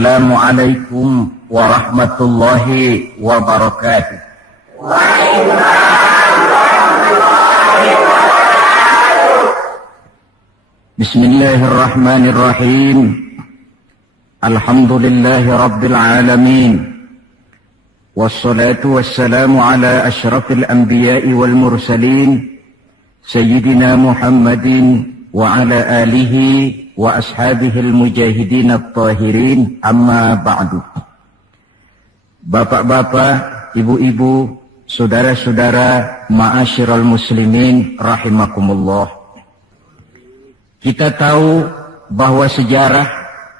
Assalamualaikum warahmatullahi wabarakatuh. Bismillahirrahmanirrahim. Alhamdulillahi rabbil alamin. Wassalatu wassalamu ala asyrafil anbiya'i wal mursalin Sayyidina Muhammadin wa ala alihi wa ashabihil mujahidin at-tahirin, amma ba'du. Bapak-bapak, ibu-ibu, saudara-saudara, ma'asyiral muslimin rahimakumullah. Kita tahu bahwa sejarah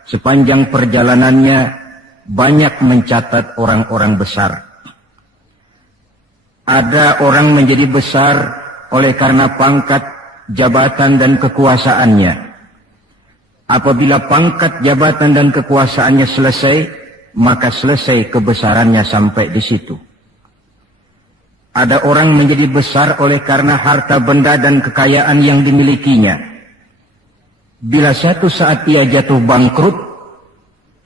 sepanjang perjalanannya banyak mencatat orang-orang besar. Ada orang menjadi besar oleh karena pangkat, jabatan dan kekuasaannya. Apabila pangkat, jabatan dan kekuasaannya selesai, maka selesai kebesarannya sampai di situ. Ada orang menjadi besar oleh karena harta benda dan kekayaan yang dimilikinya. Bila suatu saat ia jatuh bangkrut,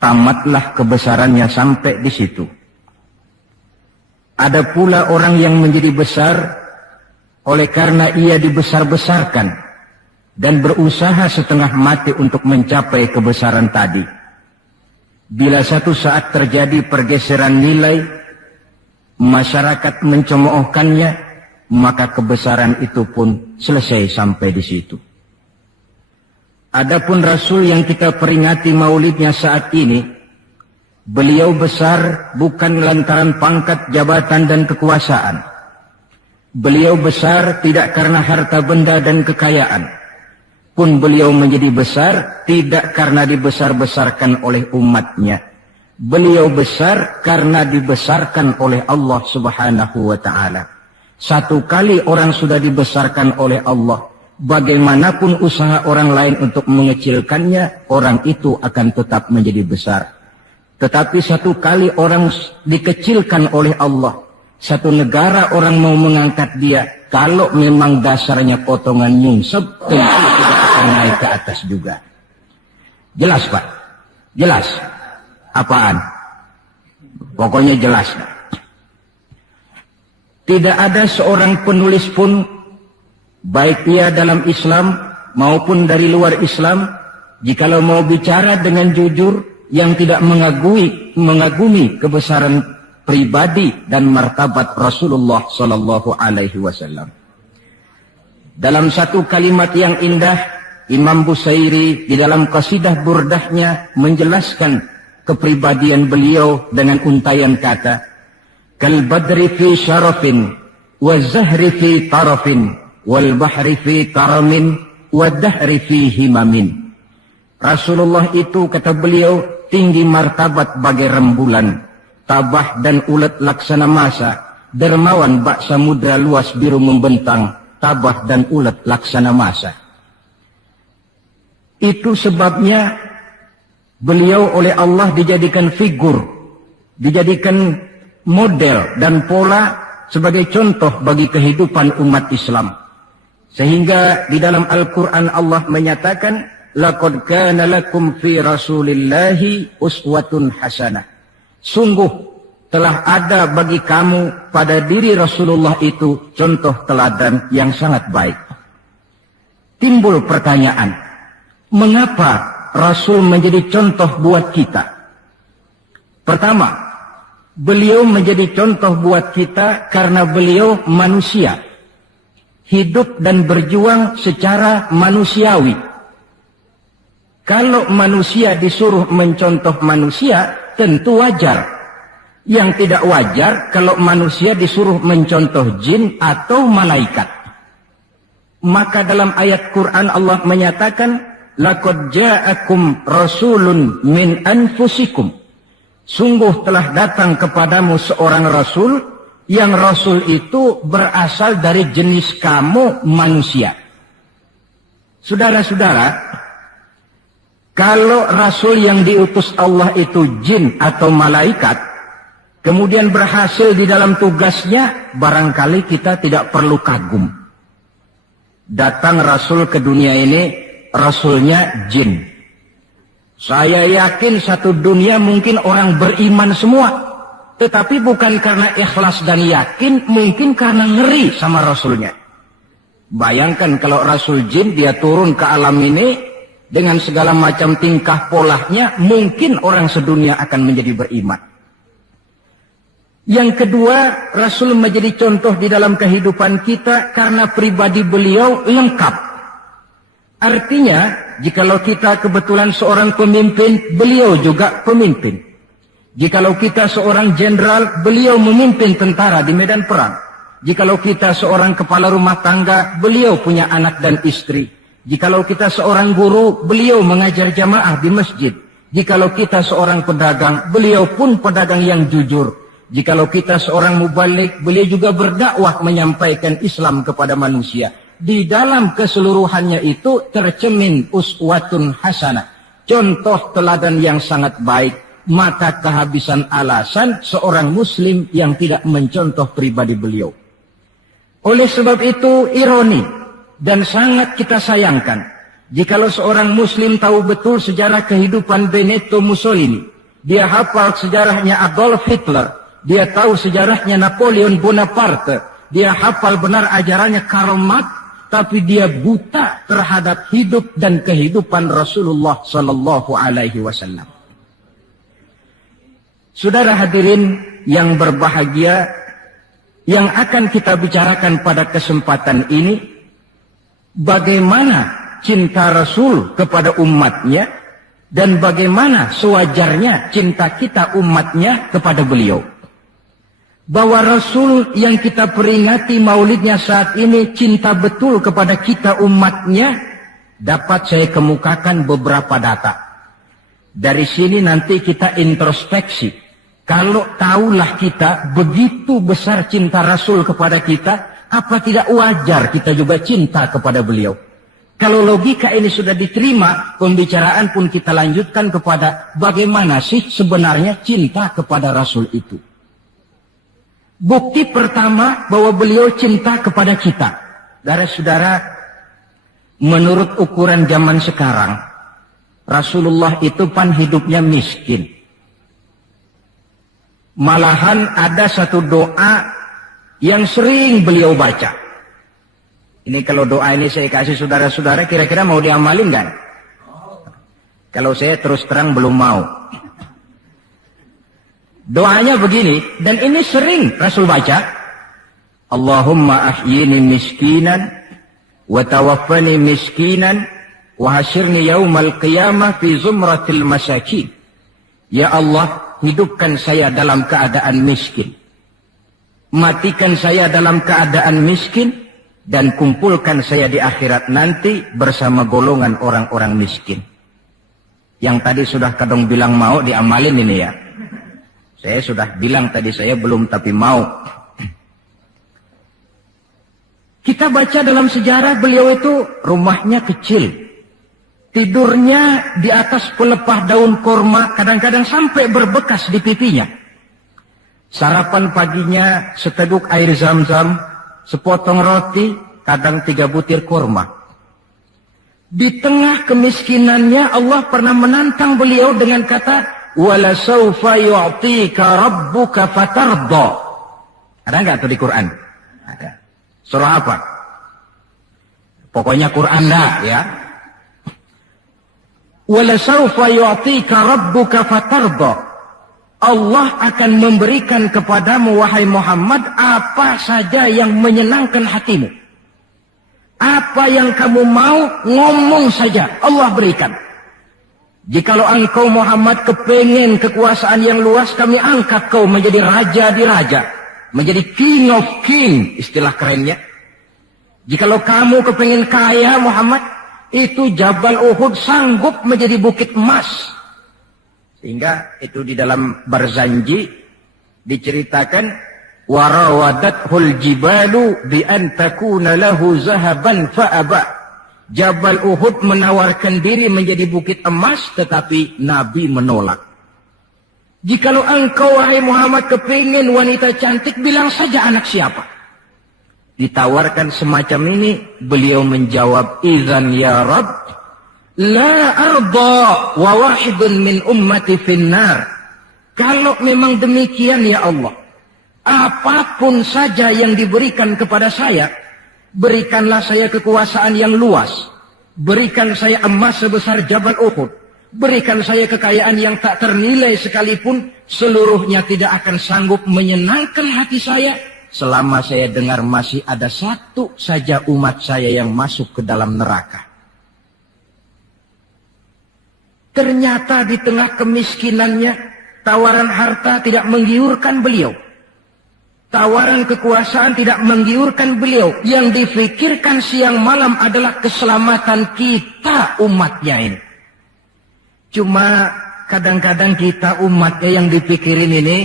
tamatlah kebesarannya sampai di situ. Ada pula orang yang menjadi besar oleh karena ia dibesar-besarkan dan berusaha setengah mati untuk mencapai kebesaran tadi. Bila satu saat terjadi pergeseran nilai, masyarakat mencemoohkannya, maka kebesaran itu pun selesai sampai di situ. Adapun Rasul yang kita peringati maulidnya saat ini, beliau besar bukan lantaran pangkat, jabatan dan kekuasaan. Beliau besar tidak karena harta benda dan kekayaan. Pun beliau menjadi besar tidak karena dibesar-besarkan oleh umatnya. Beliau besar karena dibesarkan oleh Allah Subhanahu wa ta'ala. Satu kali orang sudah dibesarkan oleh Allah, bagaimanapun usaha orang lain untuk mengecilkannya, orang itu akan tetap menjadi besar. Tetapi satu kali orang dikecilkan oleh Allah, satu negara orang mau mengangkat dia, kalau memang dasarnya potongan nyungsep, tentu tidak akan naik ke atas juga. Jelas, Pak? Jelas? Apaan? Pokoknya jelas. Tidak ada seorang penulis pun, baik ia dalam Islam maupun dari luar Islam, jikalau mau bicara dengan jujur, yang tidak mengagumi kebesaran pribadi dan martabat Rasulullah sallallahu alaihi wasallam. Dalam satu kalimat yang indah, Imam Busairi di dalam qasidah burdahnya menjelaskan kepribadian beliau dengan untayan kata, kal badri fi syarafin wa zahri fi tarafin wal bahri fi karamin wa dahri fi himamin. Rasulullah itu, kata beliau, tinggi martabat bagai rembulan, tabah dan ulet laksana masa, dermawan bak samudra luas biru membentang, tabah dan ulet laksana masa. Itu sebabnya beliau oleh Allah dijadikan figur, dijadikan model dan pola sebagai contoh bagi kehidupan umat Islam. Sehingga di dalam Al-Quran Allah menyatakan, laqad kana lakum fi rasulillahi uswatun hasanah. Sungguh telah ada bagi kamu pada diri Rasulullah itu contoh teladan yang sangat baik. Timbul pertanyaan, mengapa Rasul menjadi contoh buat kita? Pertama, beliau menjadi contoh buat kita karena beliau manusia, hidup dan berjuang secara manusiawi. Kalau manusia disuruh mencontoh manusia, tentu wajar. Yang tidak wajar kalau manusia disuruh mencontoh jin atau malaikat. Maka dalam ayat Quran Allah menyatakan, laqad ja'akum rasulun min anfusikum. Sungguh telah datang kepadamu seorang rasul, yang rasul itu berasal dari jenis kamu manusia. Saudara-saudara, kalau rasul yang diutus Allah itu jin atau malaikat, kemudian berhasil di dalam tugasnya, barangkali kita tidak perlu kagum. Datang rasul ke dunia ini, rasulnya jin. Saya yakin satu dunia mungkin orang beriman semua. Tetapi bukan karena ikhlas dan yakin, mungkin karena ngeri sama Rasulnya. Bayangkan kalau Rasul Jin dia turun ke alam ini dengan segala macam tingkah polanya, mungkin orang sedunia akan menjadi beriman. Yang kedua, Rasul menjadi contoh di dalam kehidupan kita karena pribadi beliau lengkap. Artinya, jikalau kita kebetulan seorang pemimpin, beliau juga pemimpin. Jikalau kita seorang jenderal, beliau memimpin tentara di medan perang. Jikalau kita seorang kepala rumah tangga, beliau punya anak dan istri. Jikalau kita seorang guru, beliau mengajar jamaah di masjid. Jikalau kita seorang pedagang, beliau pun pedagang yang jujur. Jikalau kita seorang mubalik, beliau juga berdakwah menyampaikan Islam kepada manusia. Di dalam keseluruhannya itu tercemin uswatun hasanah, contoh teladan yang sangat baik. Maka kehabisan alasan seorang muslim yang tidak mencontoh pribadi beliau. Oleh sebab itu ironi dan sangat kita sayangkan jikalau seorang muslim tahu betul sejarah kehidupan Benito Mussolini, dia hafal sejarahnya Adolf Hitler, dia tahu sejarahnya Napoleon Bonaparte, dia hafal benar ajarannya Karl Marx, tapi dia buta terhadap hidup dan kehidupan Rasulullah sallallahu alaihi wasallam. Saudara hadirin yang berbahagia, yang akan kita bicarakan pada kesempatan ini, bagaimana cinta Rasul kepada umatnya dan bagaimana sewajarnya cinta kita umatnya kepada beliau. Bahwa Rasul yang kita peringati maulidnya saat ini cinta betul kepada kita umatnya, dapat saya kemukakan beberapa data. Dari sini nanti kita introspeksi. Kalau tahulah kita begitu besar cinta Rasul kepada kita, apa tidak wajar kita juga cinta kepada beliau? Kalau logika ini sudah diterima, pembicaraan pun kita lanjutkan kepada bagaimana sih sebenarnya cinta kepada Rasul itu. Bukti pertama bahwa beliau cinta kepada kita. Saudara-saudara, menurut ukuran zaman sekarang, Rasulullah itu pan hidupnya miskin. Malahan ada satu doa yang sering beliau baca. Ini kalau doa ini saya kasih saudara-saudara, kira-kira mau diamalin kan? Kalau saya terus terang belum mau. Doanya begini, dan ini sering Rasul baca. Allahumma ahyini miskinan, wa tawaffani miskinan, wa hasyirni yaumal qiyamah fi zumratil masakin. Ya Allah, hidupkan saya dalam keadaan miskin. Matikan saya dalam keadaan miskin, dan kumpulkan saya di akhirat nanti bersama golongan orang-orang miskin. Yang tadi sudah kadang bilang mau diamalin ini ya. Saya sudah bilang tadi saya belum tapi mau. Kita baca dalam sejarah beliau itu rumahnya kecil. Tidurnya di atas pelepah daun korma, kadang-kadang sampai berbekas di pipinya. Sarapan paginya seteguk air zam-zam, sepotong roti, kadang 3 butir korma. Di tengah kemiskinannya Allah pernah menantang beliau dengan kata, wala sawfa yu'tika rabbuka fatarda. Ada enggak tuh di Quran? Ada. Surah apa? Pokoknya Quran dah ya. Wala sawfa yu'tika rabbuka fatarda. Allah akan memberikan kepadamu wahai Muhammad apa saja yang menyenangkan hatimu. Apa yang kamu mau, ngomong saja Allah berikan. Jikalau engkau Muhammad kepengen kekuasaan yang luas, kami angkat kau menjadi raja di raja. Menjadi king of king, istilah kerennya. Jikalau kamu kepengen kaya Muhammad, itu Jabal Uhud sanggup menjadi bukit emas. Sehingga itu di dalam Barzanji diceritakan, warawadathu jibalu bi an takuna lahu zahaban fa'aba. Jabal Uhud menawarkan diri menjadi bukit emas, tetapi Nabi menolak. Jikalau engkau wahai Muhammad kepingin wanita cantik, bilang saja anak siapa. Ditawarkan semacam ini, beliau menjawab, idzan ya Rabb, La arda wa wahidun min ummati finnar. Kalau memang demikian ya Allah, apapun saja yang diberikan kepada saya, berikanlah saya kekuasaan yang luas, berikan saya emas sebesar Jabal Uhud, berikan saya kekayaan yang tak ternilai sekalipun, seluruhnya tidak akan sanggup menyenangkan hati saya selama saya dengar masih ada satu saja umat saya yang masuk ke dalam neraka. Ternyata di tengah kemiskinannya, tawaran harta tidak menggiurkan beliau. Tawaran kekuasaan tidak menggiurkan beliau. Yang difikirkan siang malam adalah keselamatan kita umatnya ini. Cuma kadang-kadang kita umatnya yang dipikirin ini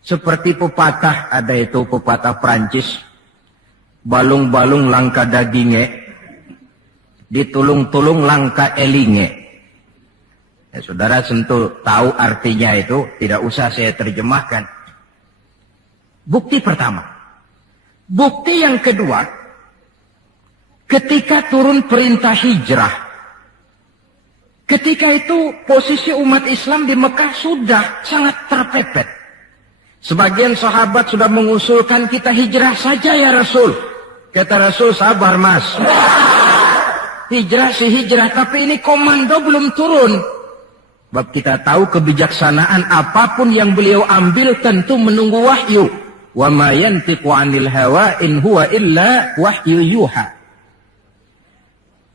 seperti pepatah, ada itu pepatah Prancis, balung-balung langka dagingnya, ditulung-tulung langka elinge. Ya, saudara tentu tahu artinya itu, tidak usah saya terjemahkan. Bukti pertama. Bukti yang kedua, ketika turun perintah hijrah, ketika itu posisi umat Islam di Mekah sudah sangat terpepet. Sebagian sahabat sudah mengusulkan kita hijrah saja ya Rasul. Kata Rasul, sabar mas. Hijrah sih hijrah, tapi ini komando belum turun. Sebab kita tahu kebijaksanaan apapun yang beliau ambil tentu menunggu wahyu. Wa ma yantiqu 'anil hawa in huwa illa wahyu yuha.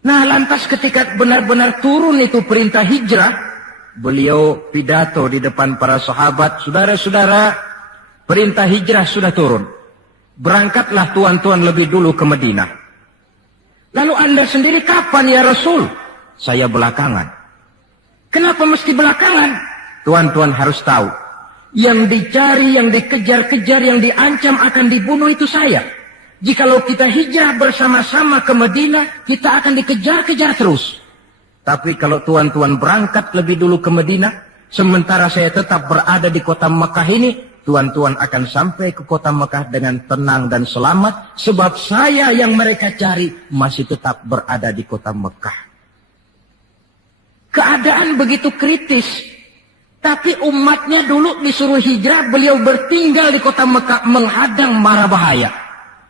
Nah, lantas ketika benar-benar turun itu perintah hijrah, beliau pidato di depan para sahabat, saudara-saudara, perintah hijrah sudah turun. Berangkatlah tuan-tuan lebih dulu ke Madinah. Lalu Anda sendiri kapan ya Rasul? Saya belakangan. Kenapa mesti belakangan? Tuan-tuan harus tahu. Yang dicari, yang dikejar-kejar, yang diancam akan dibunuh itu saya. Jikalau kita hijrah bersama-sama ke Madinah, kita akan dikejar-kejar terus. Tapi kalau tuan-tuan berangkat lebih dulu ke Madinah, sementara saya tetap berada di kota Mekah ini, tuan-tuan akan sampai ke kota Mekah dengan tenang dan selamat, sebab saya yang mereka cari masih tetap berada di kota Mekah. Keadaan begitu kritis, tapi umatnya dulu disuruh hijrah, beliau bertinggal di kota Mekah menghadang mara bahaya.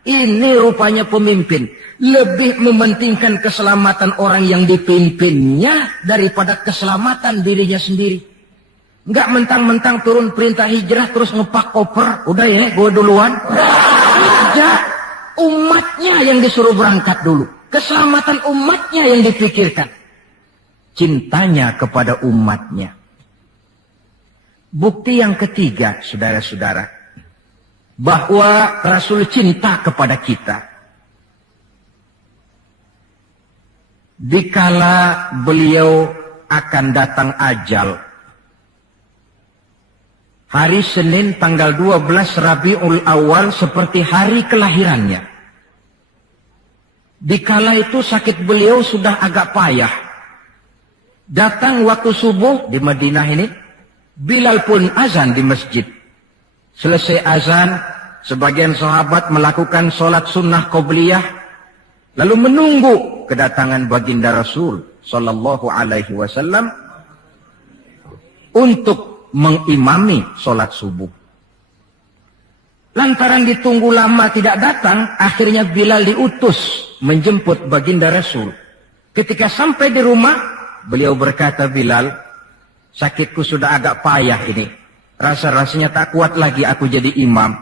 Ini rupanya pemimpin lebih mementingkan keselamatan orang yang dipimpinnya daripada keselamatan dirinya sendiri. Enggak mentang-mentang turun perintah hijrah terus ngepak koper, udah ya gue duluan. Tidak, umatnya yang disuruh berangkat dulu, keselamatan umatnya yang dipikirkan, cintanya kepada umatnya. Bukti yang ketiga, saudara-saudara, bahwa Rasul cinta kepada kita. Dikala beliau akan datang ajal, hari Senin tanggal 12 Rabiul Awal seperti hari kelahirannya. Dikala itu sakit beliau sudah agak payah. Datang waktu subuh di Madinah ini, Bilal pun azan di masjid. Selesai azan, sebagian sahabat melakukan sholat sunnah qobliyah, lalu menunggu kedatangan baginda Rasul sallallahu alaihi wasallam untuk mengimami sholat subuh. Lantaran ditunggu lama tidak datang, akhirnya Bilal diutus menjemput baginda Rasul. Ketika sampai di rumah, beliau berkata, Bilal, sakitku sudah agak payah ini. Rasa-rasanya tak kuat lagi aku jadi imam.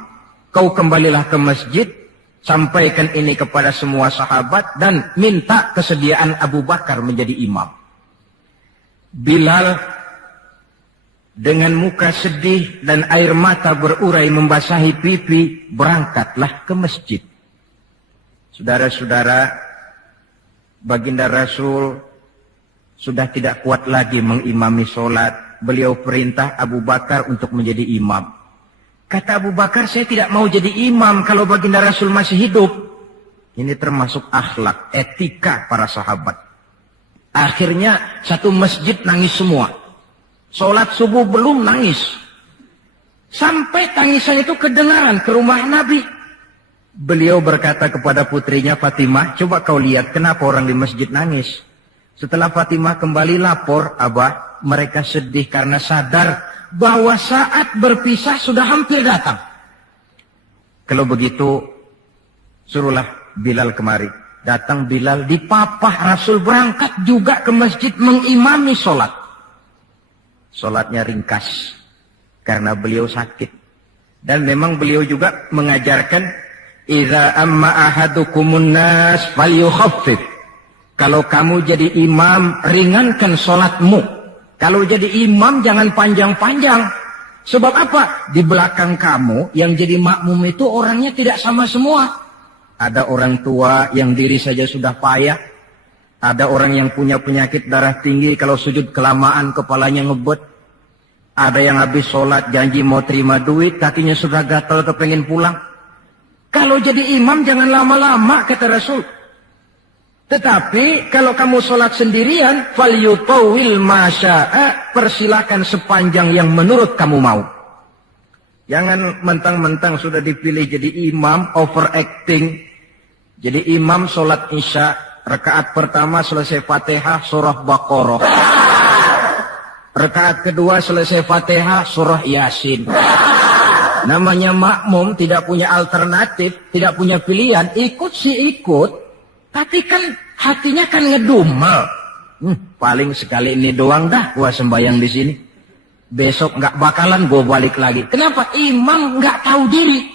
Kau kembalilah ke masjid, sampaikan ini kepada semua sahabat, dan minta kesediaan Abu Bakar menjadi imam. Bilal dengan muka sedih dan air mata berurai membasahi pipi, berangkatlah ke masjid. Saudara-saudara, baginda Rasul sudah tidak kuat lagi mengimami sholat. Beliau perintah Abu Bakar untuk menjadi imam. Kata Abu Bakar, saya tidak mau jadi imam kalau baginda Rasul masih hidup. Ini termasuk akhlak, etika para sahabat. Akhirnya satu masjid nangis semua. Sholat subuh belum nangis. Sampai tangisan itu kedengaran ke rumah Nabi. Beliau berkata kepada putrinya Fatimah, coba kau lihat kenapa orang di masjid nangis. Setelah Fatimah kembali lapor, Abah, mereka sedih karena sadar bahwa saat berpisah sudah hampir datang. Kalau begitu, suruhlah Bilal kemari. Datang Bilal, dipapah Rasul berangkat juga ke masjid mengimami sholat. Sholatnya ringkas karena beliau sakit. Dan memang beliau juga mengajarkan, idza amma ahadukumun nas falyukhaffif. Kalau kamu jadi imam, ringankan sholatmu. Kalau jadi imam jangan panjang-panjang. Sebab apa? Di belakang kamu yang jadi makmum itu orangnya tidak sama semua. Ada orang tua yang diri saja sudah payah. Ada orang yang punya penyakit darah tinggi, kalau sujud kelamaan kepalanya ngebet. Ada yang habis sholat janji mau terima duit, kakinya sudah gatal kepengen pulang. Kalau jadi imam jangan lama-lama, kata Rasul. Tetapi kalau kamu sholat sendirian, falyutawil masya'a, persilakan sepanjang yang menurut kamu mau. Jangan mentang-mentang sudah dipilih jadi imam, overacting. Jadi imam sholat isya, rakaat pertama selesai Fatihah, surah Baqarah. Rakaat kedua selesai Fatihah, surah Yasin. Namanya makmum, tidak punya alternatif, tidak punya pilihan, ikut sih ikut. Tapi kan hatinya kan ngedumel. Paling sekali ini doang dah gua sembahyang di sini. Besok nggak bakalan gue balik lagi. Kenapa? Imam nggak tahu diri.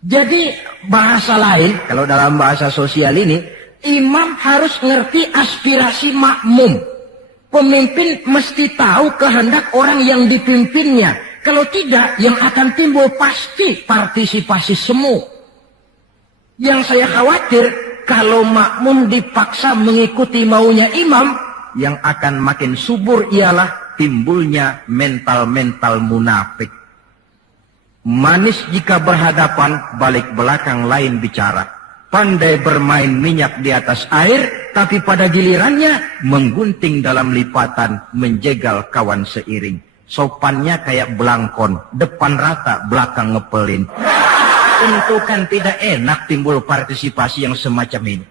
Jadi bahasa lain, kalau dalam bahasa sosial ini, imam harus ngerti aspirasi makmum. Pemimpin mesti tahu kehendak orang yang dipimpinnya. Kalau tidak, yang akan timbul pasti partisipasi semu. Yang saya khawatir, kalau makmum dipaksa mengikuti maunya imam, yang akan makin subur ialah timbulnya mental-mental munafik. Manis jika berhadapan, balik belakang lain bicara. Pandai bermain minyak di atas air, tapi pada gilirannya menggunting dalam lipatan, menjegal kawan seiring. Sopannya kayak belangkon, depan rata, belakang ngepelin. Tentu kan tidak enak timbul partisipasi yang semacam ini.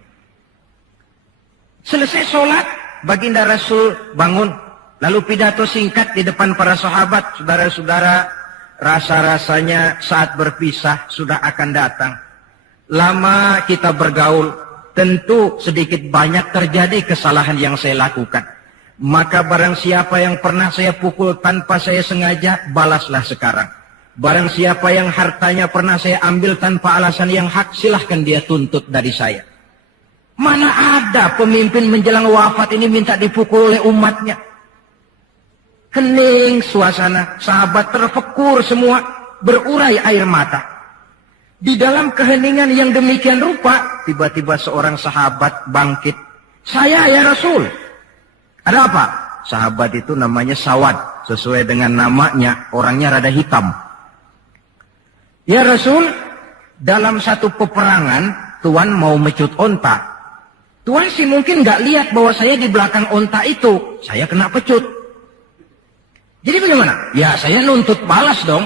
Selesai sholat, baginda Rasul bangun, lalu pidato singkat di depan para sahabat. Saudara-saudara, rasa-rasanya saat berpisah sudah akan datang. Lama kita bergaul, tentu sedikit banyak terjadi kesalahan yang saya lakukan. Maka barang siapa yang pernah saya pukul tanpa saya sengaja, balaslah sekarang. Barang siapa yang hartanya pernah saya ambil tanpa alasan yang hak, silahkan dia tuntut dari saya. Mana ada pemimpin menjelang wafat ini minta dipukul oleh umatnya. Hening suasana, sahabat terfekur semua, berurai air mata. Di dalam keheningan yang demikian rupa, tiba-tiba seorang sahabat bangkit. Saya ya Rasul. Ada apa? Sahabat itu namanya Sawad. Sesuai dengan namanya, orangnya rada hitam. Ya Rasul, dalam satu peperangan, Tuan mau mecut onta. Tuan sih mungkin nggak lihat bahwa saya di belakang onta itu. Saya kena pecut. Jadi bagaimana? Ya saya nuntut balas dong.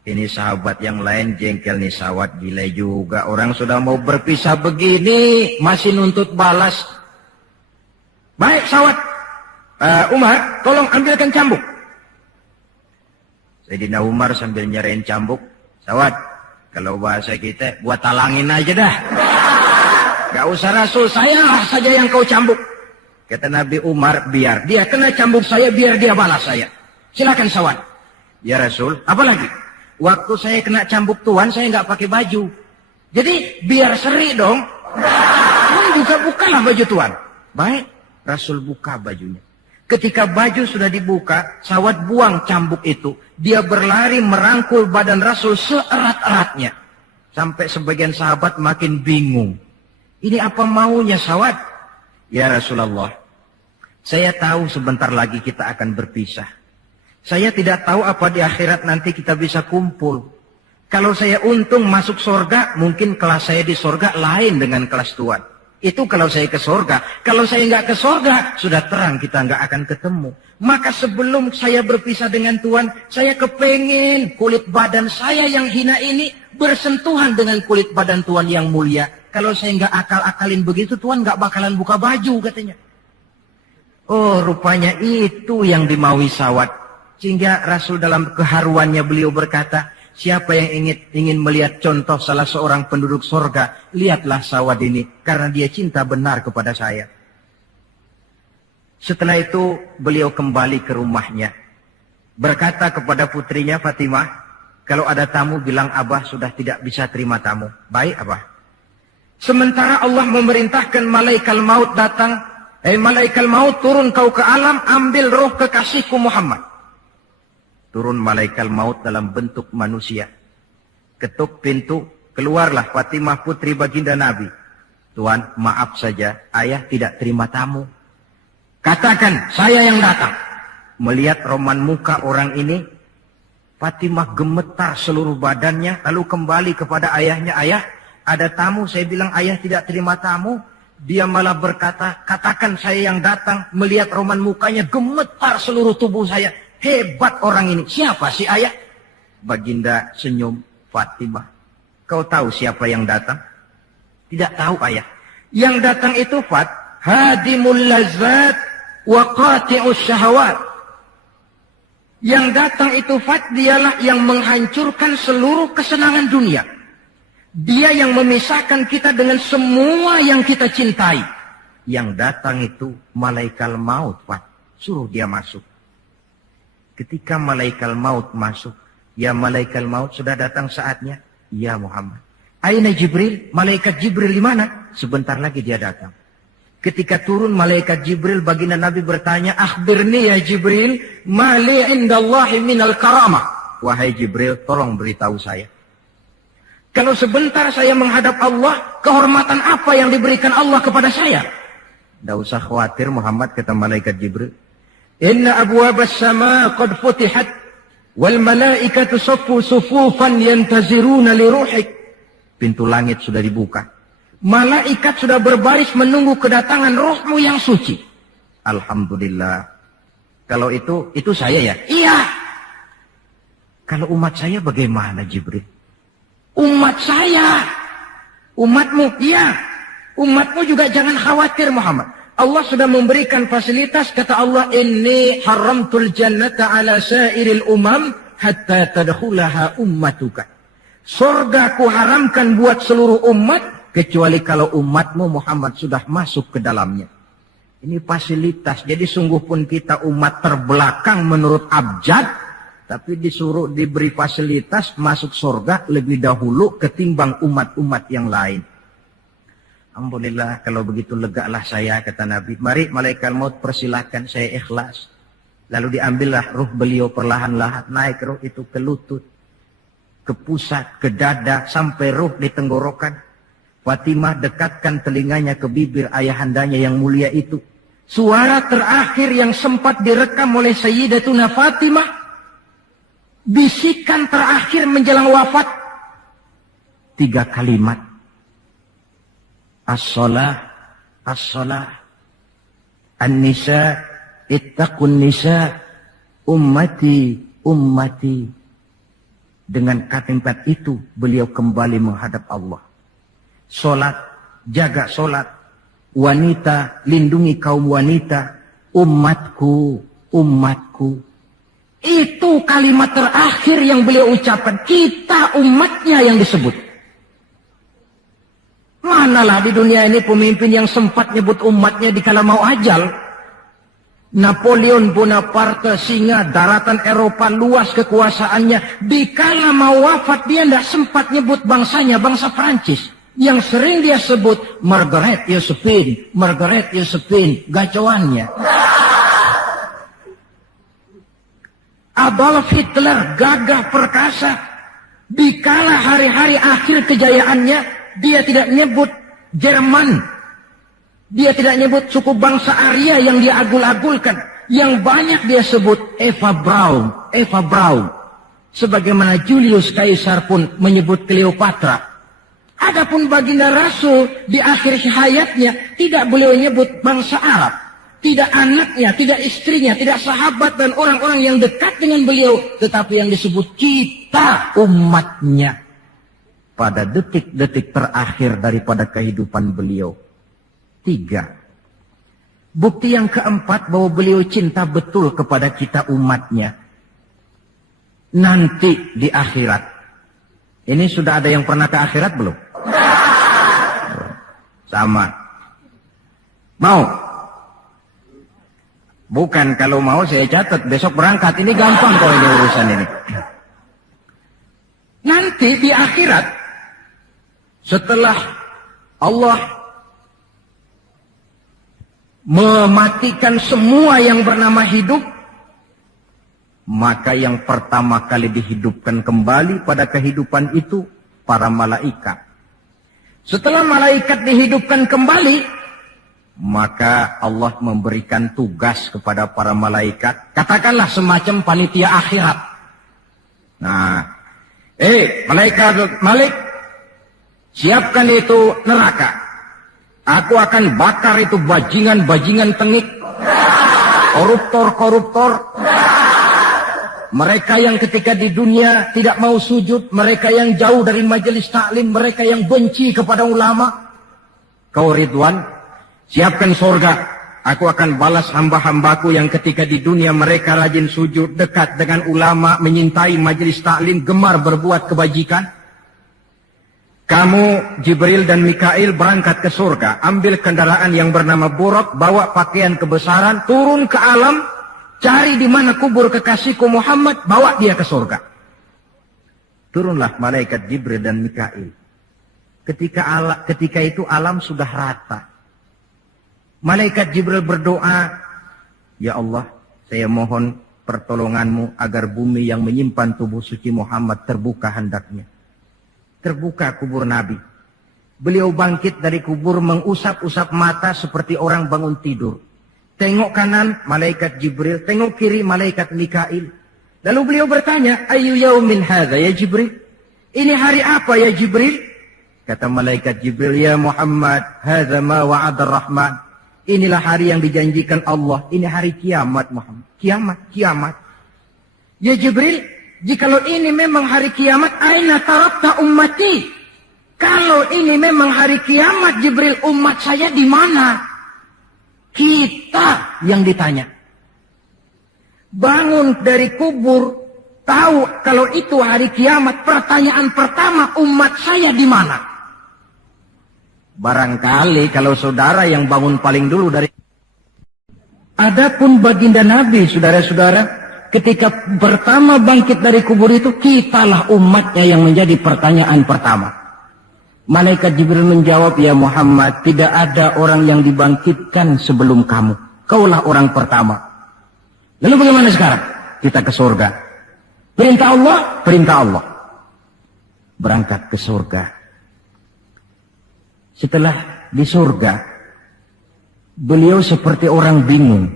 Ini sahabat yang lain jengkel nih, Sawad gila juga. Orang sudah mau berpisah begini, masih nuntut balas. Baik Sawad, Umar tolong ambilkan cambuk. Sayyidina Umar sambil nyerahin cambuk. Sawad, kalau bahasa kita buat talangin aja dah. Gak usah Rasul, saya saja yang kau cambuk. Kata Nabi Umar, biar dia kena cambuk saya, biar dia balas saya. Silakan Sawad. Ya Rasul, apa lagi? Waktu saya kena cambuk Tuan, saya nggak pakai baju. Jadi biar seri dong. Tuan juga bukalah baju Tuan. Baik, Rasul buka bajunya. Ketika baju sudah dibuka, Sawad buang cambuk itu. Dia berlari merangkul badan Rasul seerat-eratnya. Sampai sebagian sahabat makin bingung. Ini apa maunya Sawad? Ya Rasulullah, saya tahu sebentar lagi kita akan berpisah. Saya tidak tahu apa di akhirat nanti kita bisa kumpul. Kalau saya untung masuk surga, mungkin kelas saya di surga lain dengan kelas Tuan. Itu kalau saya ke surga. Kalau saya nggak ke surga, sudah terang kita nggak akan ketemu. Maka sebelum saya berpisah dengan Tuan, saya kepengen kulit badan saya yang hina ini bersentuhan dengan kulit badan Tuan yang mulia. Kalau saya nggak akal-akalin begitu, Tuhan nggak bakalan buka baju katanya. Oh, rupanya itu yang dimaui sawat. Sehingga Rasul dalam keharuannya beliau berkata, siapa yang ingin melihat contoh salah seorang penduduk sorga, lihatlah sawat ini, karena dia cinta benar kepada saya. Setelah itu beliau kembali ke rumahnya. Berkata kepada putrinya Fatimah, kalau ada tamu bilang Abah sudah tidak bisa terima tamu. Baik Abah. Sementara Allah memerintahkan malaikat maut datang. Malaikat maut turun kau ke alam, ambil roh kekasihku Muhammad. Turun malaikat maut dalam bentuk manusia. Ketuk pintu, keluarlah Fatimah putri baginda Nabi. Tuan, maaf saja, ayah tidak terima tamu. Katakan, saya yang datang. Melihat roman muka orang ini, Fatimah gemetar seluruh badannya, lalu kembali kepada ayahnya, ayah, ada tamu, saya bilang ayah tidak terima tamu. Dia malah berkata, katakan saya yang datang. Melihat roman mukanya, gemetar seluruh tubuh saya. Hebat orang ini. Siapa sih ayah? Baginda senyum. Fatimah, kau tahu siapa yang datang? Tidak tahu ayah. Yang datang itu Fat, hadimul lazat wa qati'us syahawat. Yang datang itu Fat, dialah yang menghancurkan seluruh kesenangan dunia. Dia yang memisahkan kita dengan semua yang kita cintai. Yang datang itu malaikat maut, Pak. Suruh dia masuk. Ketika malaikat maut masuk, ya malaikat maut sudah datang saatnya. Ya Muhammad. Aina Jibril? Malaikat Jibril di mana? Sebentar lagi dia datang. Ketika turun malaikat Jibril, baginda Nabi bertanya, akhbirni ya Jibril, mali indallahi minal karamah. Wahai Jibril, tolong beritahu saya. Kalau sebentar saya menghadap Allah, kehormatan apa yang diberikan Allah kepada saya? Tidak usah khawatir Muhammad, kata malaikat Jibril. Inna abwabas sama qad futihat, wal malaikatu saffu sufufan yantaziruna li ruhik. Pintu langit sudah dibuka. Malaikat sudah berbaris menunggu kedatangan rohmu yang suci. Alhamdulillah. Kalau itu saya ya? Iya. Kalau umat saya bagaimana Jibril? Umat saya, umatmu, iya. Umatmu juga jangan khawatir Muhammad. Allah sudah memberikan fasilitas, kata Allah, inni haramtul jannata ala sairil umam hatta tadkhulaha ummatuka. Surga ku haramkan buat seluruh umat, kecuali kalau umatmu Muhammad sudah masuk ke dalamnya. Ini fasilitas, jadi sungguh pun kita umat terbelakang menurut abjad, tapi disuruh diberi fasilitas masuk surga lebih dahulu ketimbang umat-umat yang lain. Alhamdulillah, kalau begitu legalah saya, kata Nabi. Mari malaikat maut persilahkan, saya ikhlas. Lalu diambillah ruh beliau perlahan-lahan, naik ruh itu ke lutut, ke pusat, ke dada, sampai ruh di tenggorokan. Fatimah dekatkan telinganya ke bibir ayahandanya yang mulia itu. Suara terakhir yang sempat direkam oleh Sayyidatuna Fatimah, bisikan terakhir menjelang wafat, 3 kalimat. As-salah, as-salah. An-nisa, ittaqun nisa, ummati, ummati. Dengan kalimat itu beliau kembali menghadap Allah. Solat, jaga solat. Wanita, lindungi kaum wanita. Umatku, umatku. Itu kalimat terakhir yang beliau ucapkan. Kita umatnya yang disebut. Manalah di dunia ini pemimpin yang sempat nyebut umatnya dikala mau ajal. Napoleon Bonaparte, singa daratan Eropa, luas kekuasaannya. Dikala mau wafat dia tidak sempat nyebut bangsanya, bangsa Prancis. Yang sering dia sebut Margaret Josephine, Margaret Josephine, gacoannya. Adolf Hitler, gagah perkasa. Dikala hari-hari akhir kejayaannya, dia tidak nyebut Jerman. Dia tidak nyebut suku bangsa Arya yang dia agul-agulkan. Yang banyak dia sebut Eva Braun, Eva Braun. Sebagaimana Julius Caesar pun menyebut Cleopatra. Adapun baginda Rasul di akhir hayatnya tidak beliau nyebut bangsa Arab. Tidak anaknya, tidak istrinya, tidak sahabat dan orang-orang yang dekat dengan beliau. Tetapi yang disebut kita umatnya. pada detik-detik terakhir daripada kehidupan beliau. 3. Bukti yang keempat bahwa beliau cinta betul kepada kita umatnya. Nanti di akhirat. Ini sudah ada yang pernah ke akhirat belum? Sama. Mau? Bukan, kalau mau saya catat. Besok berangkat. Ini gampang kalau ini urusan ini. Nanti di akhirat. Setelah Allah mematikan semua yang bernama hidup, maka yang pertama kali dihidupkan kembali pada kehidupan itu para malaikat. Setelah malaikat dihidupkan kembali, maka Allah memberikan tugas kepada para malaikat, katakanlah semacam panitia akhirat. Nah, Malik, siapkan itu neraka. Aku akan bakar itu bajingan-bajingan tengik, koruptor-koruptor, mereka yang ketika di dunia tidak mau sujud, mereka yang jauh dari majelis taklim, mereka yang benci kepada ulama. Kau Ridwan, siapkan surga. Aku akan balas hamba-hambaku yang ketika di dunia mereka rajin sujud, dekat dengan ulama, menyintai majelis taklim, gemar berbuat kebajikan. Kamu, Jibril dan Mikail berangkat ke surga, ambil kendaraan yang bernama Buraq, bawa pakaian kebesaran, turun ke alam, cari di mana kubur kekasihku Muhammad, bawa dia ke surga. Turunlah malaikat Jibril dan Mikail. Ketika itu alam sudah rata. Malaikat Jibril berdoa, ya Allah, saya mohon pertolonganmu agar bumi yang menyimpan tubuh suci Muhammad terbuka hendaknya. Terbuka kubur Nabi. Beliau bangkit dari kubur mengusap-usap mata seperti orang bangun tidur. Tengok kanan, malaikat Jibril. Tengok kiri, malaikat Mikail. Lalu beliau bertanya, ayu yaumin hadha ya Jibril? Ini hari apa ya Jibril? Kata malaikat Jibril, ya Muhammad, hadha ma wa'adar rahman. Inilah hari yang dijanjikan Allah. Ini hari kiamat Muhammad. Kiamat. Ya Jibril, jikalau ini memang hari kiamat, aina tarabta ummati? Kalau ini memang hari kiamat, Jibril, umat saya di mana? Kita yang ditanya. Bangun dari kubur, tahu kalau itu hari kiamat, pertanyaan pertama, umat saya di mana? Barangkali kalau saudara yang bangun paling dulu dari... Adapun baginda Nabi, saudara-saudara, ketika pertama bangkit dari kubur itu, kitalah umatnya yang menjadi pertanyaan pertama. Malaikat Jibril menjawab, ya Muhammad, tidak ada orang yang dibangkitkan sebelum kamu. Kaulah orang pertama. Lalu bagaimana sekarang? Kita ke surga. Perintah Allah. Berangkat ke surga. Setelah di surga, beliau seperti orang bingung.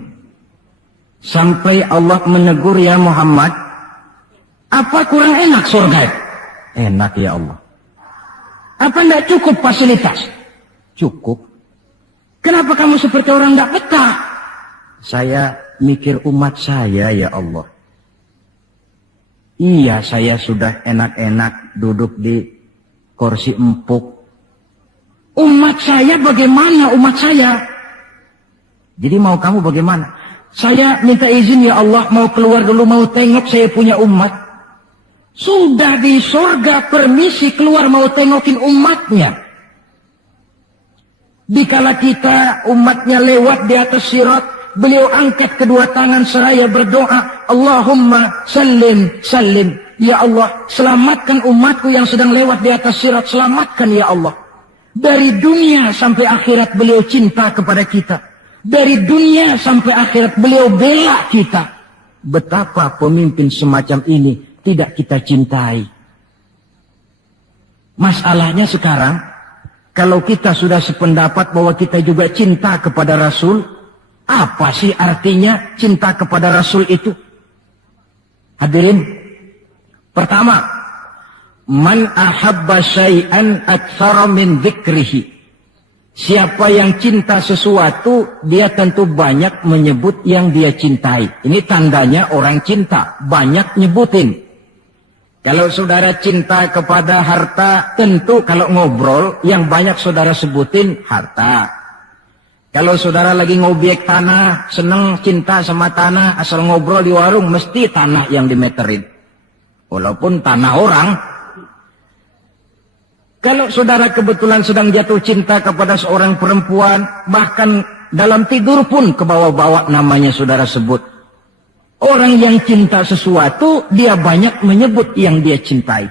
Sampai Allah menegur, ya Muhammad, apa kurang enak surga? Enak ya Allah. Apa tidak cukup fasilitas? Cukup. Kenapa kamu seperti orang tidak betah? Saya mikir umat saya ya Allah. Iya, saya sudah enak-enak duduk di kursi empuk. Umat saya bagaimana umat saya? Jadi mau kamu bagaimana? Saya minta izin ya Allah, mau keluar dulu, mau tengok saya punya umat. Sudah di surga permisi keluar mau tengokin umatnya. Dikala kita umatnya lewat di atas sirat, beliau angkat kedua tangan seraya berdoa, Allahumma sallim sallim. Ya Allah, selamatkan umatku yang sedang lewat di atas sirat, selamatkan ya Allah. Dari dunia sampai akhirat beliau cinta kepada kita. Dari dunia sampai akhirat beliau bela kita. Betapa pemimpin semacam ini tidak kita cintai. Masalahnya sekarang, kalau kita sudah sependapat bahwa kita juga cinta kepada Rasul, apa sih artinya cinta kepada Rasul itu? Hadirin, pertama, man ahabba syai'an aktsara min dzikrihi. Siapa yang cinta sesuatu, dia tentu banyak menyebut yang dia cintai. Ini tandanya orang cinta, banyak nyebutin. Kalau saudara cinta kepada harta, tentu kalau ngobrol yang banyak saudara sebutin harta. Kalau saudara lagi ngobek tanah, seneng cinta sama tanah, asal ngobrol di warung mesti tanah yang dimeterin. Walaupun tanah orang. Kalau saudara kebetulan sedang jatuh cinta kepada seorang perempuan, bahkan dalam tidur pun kebawa-bawa namanya saudara sebut. Orang yang cinta sesuatu, dia banyak menyebut yang dia cintai.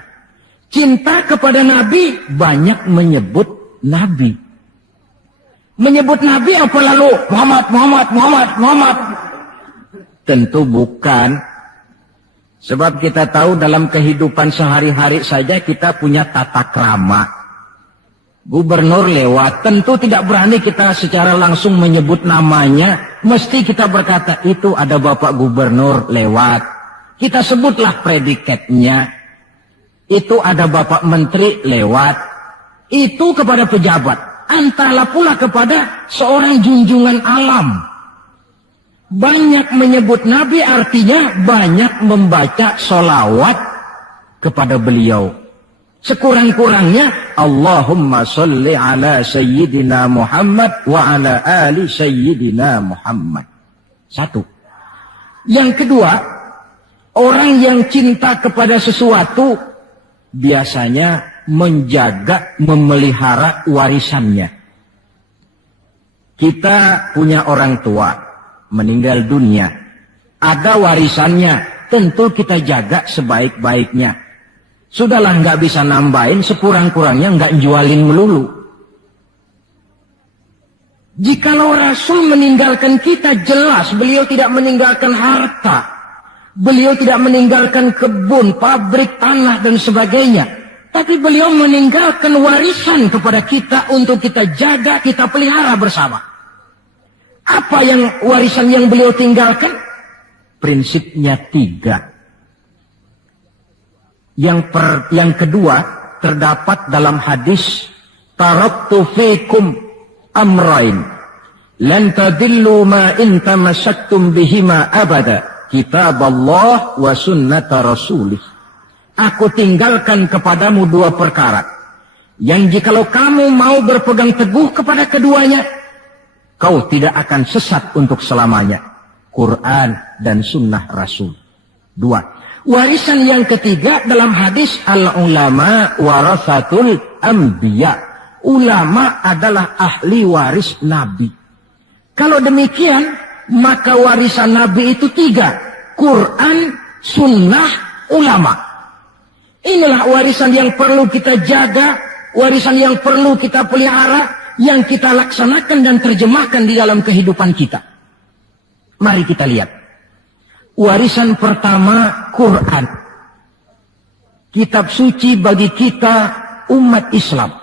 Cinta kepada Nabi, banyak menyebut Nabi. Menyebut Nabi apa lalu? Muhammad. Tentu bukan. Sebab kita tahu dalam kehidupan sehari-hari saja kita punya tata krama. Gubernur lewat, tentu tidak berani kita secara langsung menyebut namanya. Mesti kita berkata, itu ada Bapak Gubernur lewat. Kita sebutlah predikatnya. Itu ada Bapak Menteri lewat. Itu kepada pejabat. Antara pula kepada seorang junjungan alam. Banyak menyebut Nabi artinya banyak membaca sholawat kepada beliau. Sekurang-kurangnya Allahumma sholli ala Sayyidina Muhammad wa ala ali Sayyidina Muhammad. Satu. Yang kedua, orang yang cinta kepada sesuatu biasanya menjaga, memelihara warisannya. Kita punya orang tua meninggal dunia, ada warisannya, tentu kita jaga sebaik-baiknya. Sudahlah nggak bisa nambahin, sekurang-kurangnya nggak jualin melulu. Jikalau Rasul meninggalkan kita, jelas beliau tidak meninggalkan harta. Beliau tidak meninggalkan kebun, pabrik, tanah dan sebagainya. Tapi beliau meninggalkan warisan kepada kita untuk kita jaga, kita pelihara bersama. Apa yang warisan yang beliau tinggalkan? Prinsipnya 3. Yang kedua terdapat dalam hadis, taraktu fikum amrain lan tadillu ma in tamassaktum bihima abada, kitab Allah wa sunnata rasulih. Aku tinggalkan kepadamu 2 perkara yang jikalau kamu mau berpegang teguh kepada keduanya, kau tidak akan sesat untuk selamanya. Quran dan sunnah Rasul. 2. Warisan yang ketiga dalam hadis, al-ulama warasatul anbiya. Ulama adalah ahli waris Nabi. Kalau demikian, maka warisan Nabi itu 3. Quran, sunnah, ulama. Inilah warisan yang perlu kita jaga, warisan yang perlu kita pelihara, yang kita laksanakan dan terjemahkan di dalam kehidupan kita. Mari kita lihat. Warisan pertama, Quran. Kitab suci bagi kita umat Islam.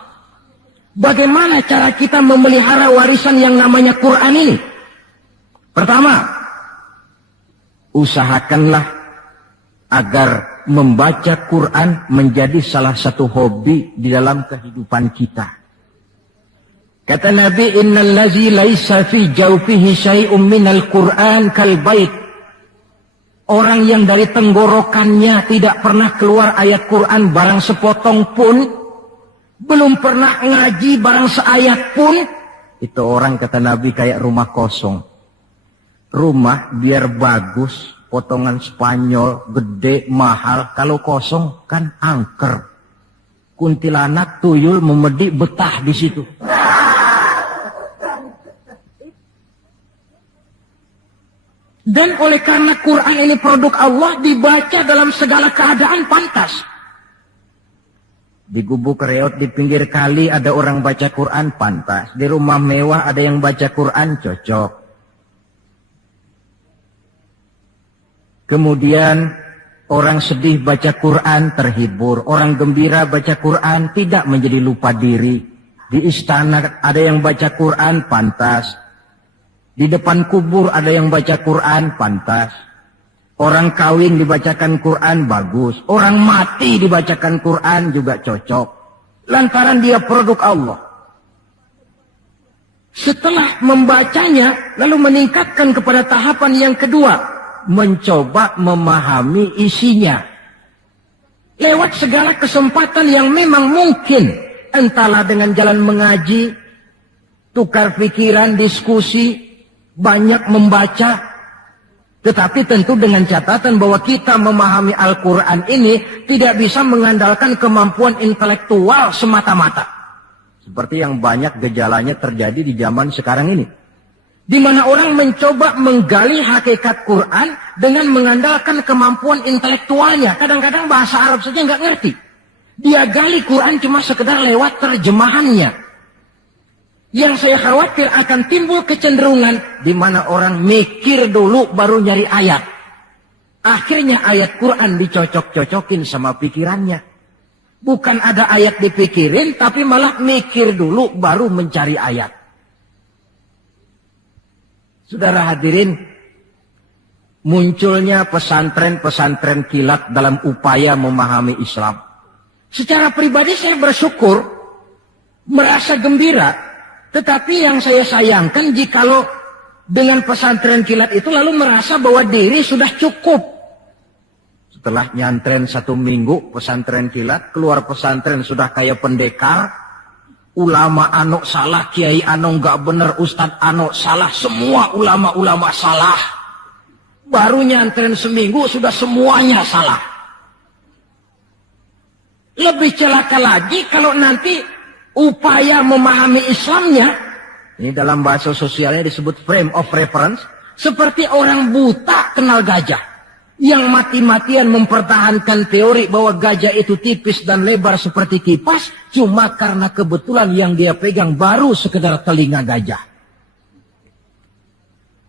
Bagaimana cara kita memelihara warisan yang namanya Quran ini? Pertama, usahakanlah agar membaca Quran menjadi salah satu hobi di dalam kehidupan kita. Kata Nabi, innal ladzi laisa fi jawfihi syai'un minal Quran kal bait. Orang yang dari tenggorokannya tidak pernah keluar ayat Quran barang sepotong pun, belum pernah ngaji barang seayat pun, itu orang kata Nabi kayak rumah kosong. Rumah biar bagus, potongan Spanyol, gede, mahal, kalau kosong kan angker. Kuntilanak, tuyul, memedi, betah di situ. Dan oleh karena Quran ini produk Allah, dibaca dalam segala keadaan pantas. Di gubuk reot di pinggir kali ada orang baca Quran, pantas. Di rumah mewah ada yang baca Quran, cocok. Kemudian orang sedih baca Quran, terhibur. Orang gembira baca Quran, tidak menjadi lupa diri. Di istana ada yang baca Quran, pantas. Di depan kubur ada yang baca Quran, pantas. Orang kawin dibacakan Quran, bagus. Orang mati dibacakan Quran juga cocok. Lantaran dia produk Allah. Setelah membacanya, lalu meningkatkan kepada tahapan yang kedua. Mencoba memahami isinya. Lewat segala kesempatan yang memang mungkin. Entahlah dengan jalan mengaji, tukar pikiran, diskusi, banyak membaca. Tetapi tentu dengan catatan bahwa kita memahami Al-Quran ini tidak bisa mengandalkan kemampuan intelektual semata-mata. Seperti yang banyak gejalanya terjadi di zaman sekarang ini. Di mana orang mencoba menggali hakikat Quran dengan mengandalkan kemampuan intelektualnya. Kadang-kadang bahasa Arab saja nggak ngerti. Dia gali Quran cuma sekedar lewat terjemahannya. Yang saya khawatir akan timbul kecenderungan di mana orang mikir dulu baru nyari ayat. Akhirnya ayat Quran dicocok-cocokin sama pikirannya. Bukan ada ayat dipikirin, tapi malah mikir dulu baru mencari ayat. Saudara hadirin, munculnya pesantren-pesantren kilat dalam upaya memahami Islam. Secara pribadi saya bersyukur, merasa gembira. Tetapi yang saya sayangkan jikalau dengan pesantren kilat itu lalu merasa bahwa diri sudah cukup. Setelah nyantren 1 minggu pesantren kilat, keluar pesantren sudah kayak pendekar. Ulama anu salah, kiai anu nggak bener, ustad anu salah, semua ulama-ulama salah. Baru nyantren seminggu sudah semuanya salah. Lebih celaka lagi kalau nanti upaya memahami Islamnya, ini dalam bahasa sosialnya disebut frame of reference, seperti orang buta kenal gajah. Yang mati-matian mempertahankan teori bahwa gajah itu tipis dan lebar seperti kipas, cuma karena kebetulan yang dia pegang baru sekedar telinga gajah.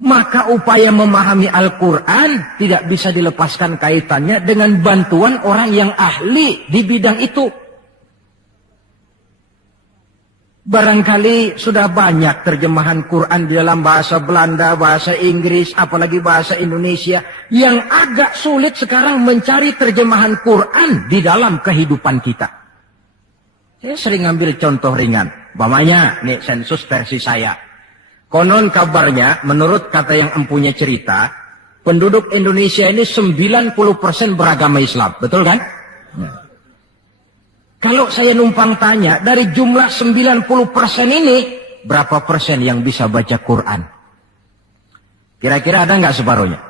Maka upaya memahami Al-Quran tidak bisa dilepaskan kaitannya dengan bantuan orang yang ahli di bidang itu. Barangkali sudah banyak terjemahan Quran di dalam bahasa Belanda, bahasa Inggris, apalagi bahasa Indonesia. Yang agak sulit sekarang mencari terjemahan Quran di dalam kehidupan kita. Saya sering ambil contoh ringan. Umpamanya, nih sensus versi saya. Konon kabarnya, menurut kata yang empunya cerita, penduduk Indonesia ini 90% beragama Islam. Betul kan? Nah. Kalau saya numpang tanya, dari jumlah 90% ini, berapa persen yang bisa baca Quran? Kira-kira ada nggak separuhnya?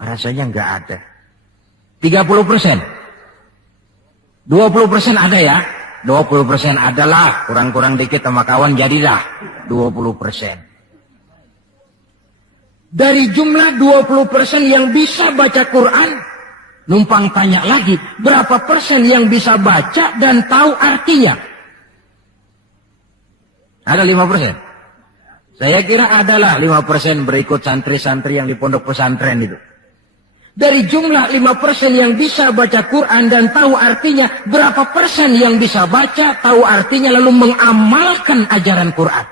Rasanya nggak ada. 30%? 20% ada ya? 20% adalah, kurang-kurang dikit sama kawan jadilah 20%. Dari jumlah 20% yang bisa baca Quran, numpang tanya lagi, berapa persen yang bisa baca dan tahu artinya? Ada 5%? Saya kira adalah 5% berikut santri-santri yang di pondok pesantren itu. Dari jumlah 5% yang bisa baca Quran dan tahu artinya, berapa persen yang bisa baca, tahu artinya, lalu mengamalkan ajaran Quran?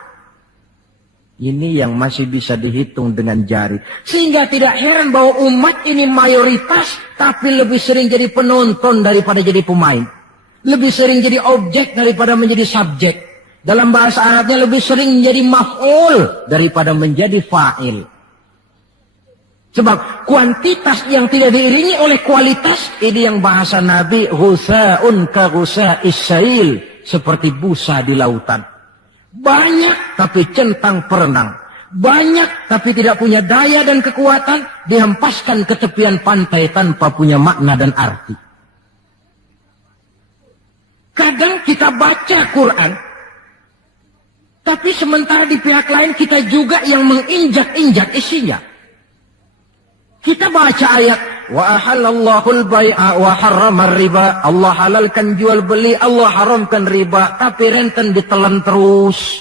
Ini yang masih bisa dihitung dengan jari. Sehingga tidak heran bahwa umat ini mayoritas, tapi lebih sering jadi penonton daripada jadi pemain. Lebih sering jadi objek daripada menjadi subjek. Dalam bahasa Arabnya lebih sering menjadi maf'ul daripada menjadi fa'il. Sebab kuantitas yang tidak diiringi oleh kualitas, ini yang bahasa Nabi, ghusa'un ka ghusa'is sail, seperti busa di lautan. Banyak tapi centang perenang. Banyak tapi tidak punya daya dan kekuatan, dihempaskan ke tepian pantai tanpa punya makna dan arti. Kadang kita baca Quran, tapi sementara di pihak lain kita juga yang menginjak-injak isinya. Kita baca ayat, wa ahallallahu al-bai'a wa harramar riba. Allah halalkan jual beli, Allah haramkan riba, tapi renten ditelan terus.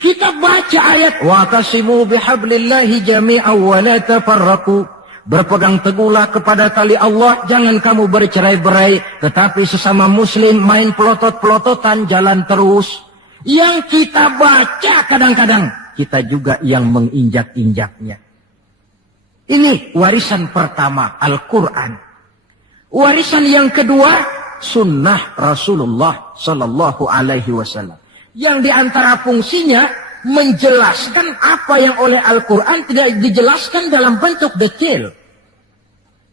Kita baca ayat, wa tasimu bihablillahi jami'an wa la tafarraqu. Berpegang teguhlah kepada tali Allah, jangan kamu bercerai-berai, tetapi sesama muslim main pelotot-pelototan jalan terus. Yang kita baca kadang-kadang, kita juga yang menginjak-injaknya. Ini warisan pertama, Al-Quran. Warisan yang kedua, sunnah Rasulullah Sallallahu Alaihi Wasallam. Yang diantara fungsinya, menjelaskan apa yang oleh Al-Quran tidak dijelaskan dalam bentuk detail.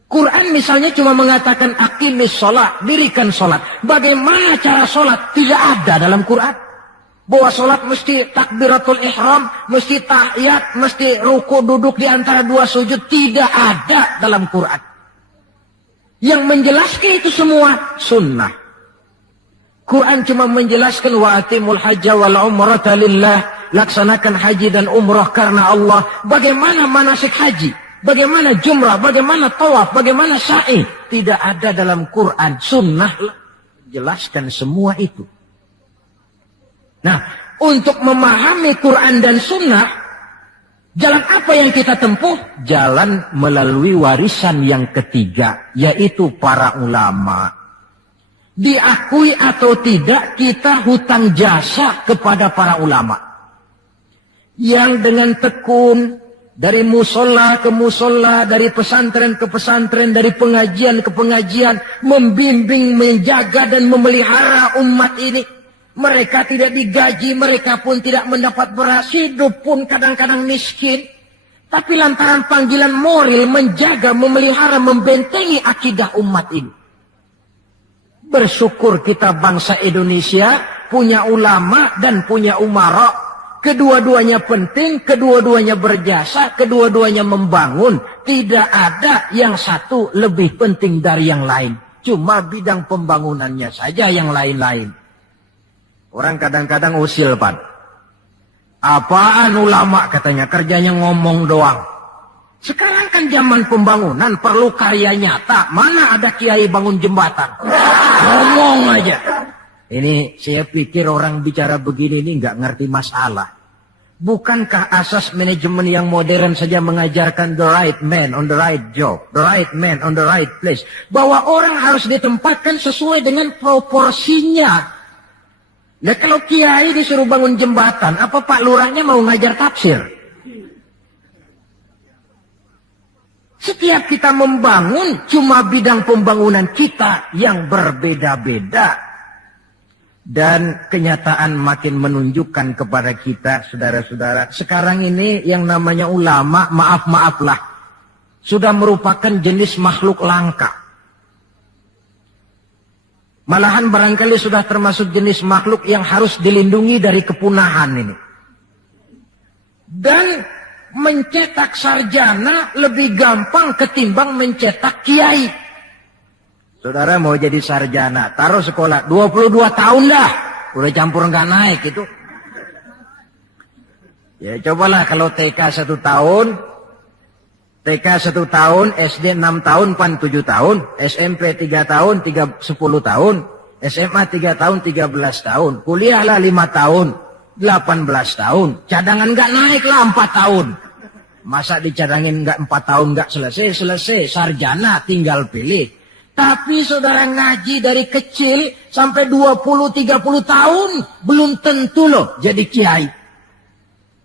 Quran misalnya cuma mengatakan aqimis sholat, dirikan sholat. Bagaimana cara sholat? Tidak ada dalam Quran. Bahwa sholat mesti takbiratul ihram, mesti tahiyat, mesti ruku duduk di antara dua sujud. Tidak ada dalam Quran. Yang menjelaskan itu semua sunnah. Quran cuma menjelaskan wa atimul hajja wal umrata lillah. Laksanakan haji dan umrah karena Allah. Bagaimana manasik haji? Bagaimana jumrah, bagaimana tawaf, bagaimana sa'i. Tidak ada dalam Quran. Sunnah jelaskan semua itu. Nah, untuk memahami Quran dan sunnah, jalan apa yang kita tempuh? Jalan melalui warisan yang ketiga, yaitu para ulama. Diakui atau tidak, kita hutang jasa kepada para ulama. Yang dengan tekun, dari musola ke musola, dari pesantren ke pesantren, dari pengajian ke pengajian, membimbing, menjaga dan memelihara umat ini. Mereka tidak digaji, mereka pun tidak mendapat beras, hidup pun kadang-kadang miskin. Tapi lantaran panggilan moral menjaga, memelihara, membentengi akidah umat ini. Bersyukur kita bangsa Indonesia punya ulama dan punya umara. Kedua-duanya penting, kedua-duanya berjasa, kedua-duanya membangun. Tidak ada yang satu lebih penting dari yang lain. Cuma bidang pembangunannya saja yang lain-lain. Orang kadang-kadang usil, Pan. Apaan ulama katanya, kerjanya ngomong doang. Sekarang kan zaman pembangunan, perlu karya nyata. Mana ada kiai bangun jembatan? Ngomong aja. Ini saya pikir orang bicara begini ini nggak ngerti masalah. Bukankah asas manajemen yang modern saja mengajarkan the right man on the right job, the right man on the right place, bahwa orang harus ditempatkan sesuai dengan proporsinya. Nah, kalau kiai disuruh bangun jembatan, apa Pak Lurahnya mau ngajar tafsir? Setiap kita membangun, cuma bidang pembangunan kita yang berbeda-beda. Dan kenyataan makin menunjukkan kepada kita, saudara-saudara, sekarang ini yang namanya ulama, maaf-maaflah, sudah merupakan jenis makhluk langka. Malahan barangkali sudah termasuk jenis makhluk yang harus dilindungi dari kepunahan ini. Dan mencetak sarjana lebih gampang ketimbang mencetak kiai. Saudara mau jadi sarjana, taruh sekolah 22 tahun dah, udah campur nggak naik itu. Ya cobalah kalau TK 1 tahun, TK 1 tahun, SD 6 tahun, PAN 7 tahun, SMP 3 tahun, 10 tahun, SMA 3 tahun, 13 tahun, kuliahlah 5 tahun, 18 tahun, cadangan nggak naik lah 4 tahun. Masa dicadangin nggak 4 tahun nggak selesai, sarjana tinggal pilih. Tapi saudara ngaji dari kecil sampai 20-30 tahun belum tentu loh jadi kiai.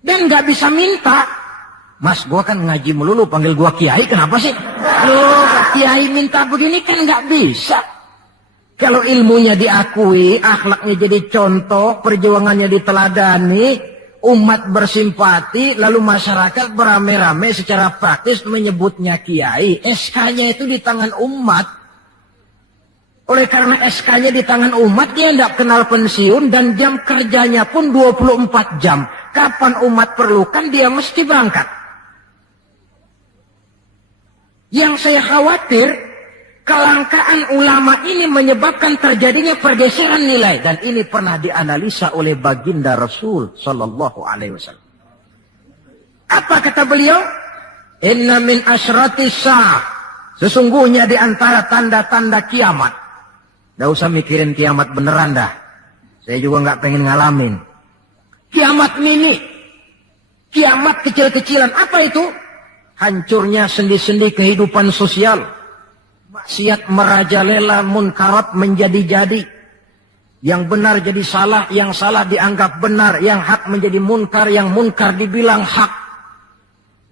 Dan nggak bisa minta. Mas, gua kan ngaji melulu, panggil gua kiai, kenapa sih? Loh, kiai minta begini kan nggak bisa. Kalau ilmunya diakui, akhlaknya jadi contoh, perjuangannya diteladani, umat bersimpati, lalu masyarakat beramai-ramai secara praktis menyebutnya kiai. SK-nya itu di tangan umat. Oleh karena SK-nya di tangan umat, dia tidak kenal pensiun dan jam kerjanya pun 24 jam. Kapan umat perlukan, dia mesti berangkat. Yang saya khawatir, kelangkaan ulama ini menyebabkan terjadinya pergeseran nilai. Dan ini pernah dianalisa oleh baginda Rasul Sallallahu Alaihi Wasallam. Apa kata beliau? Inna min asyrati sa'ah. Sesungguhnya di antara tanda-tanda kiamat. Nggak usah mikirin kiamat beneran dah. Saya juga nggak pengen ngalamin. Kiamat mini. Kiamat kecil-kecilan. Apa itu? Hancurnya sendi-sendi kehidupan sosial. Maksiat merajalela, munkarat menjadi-jadi. Yang benar jadi salah, yang salah dianggap benar. Yang hak menjadi munkar, yang munkar dibilang hak.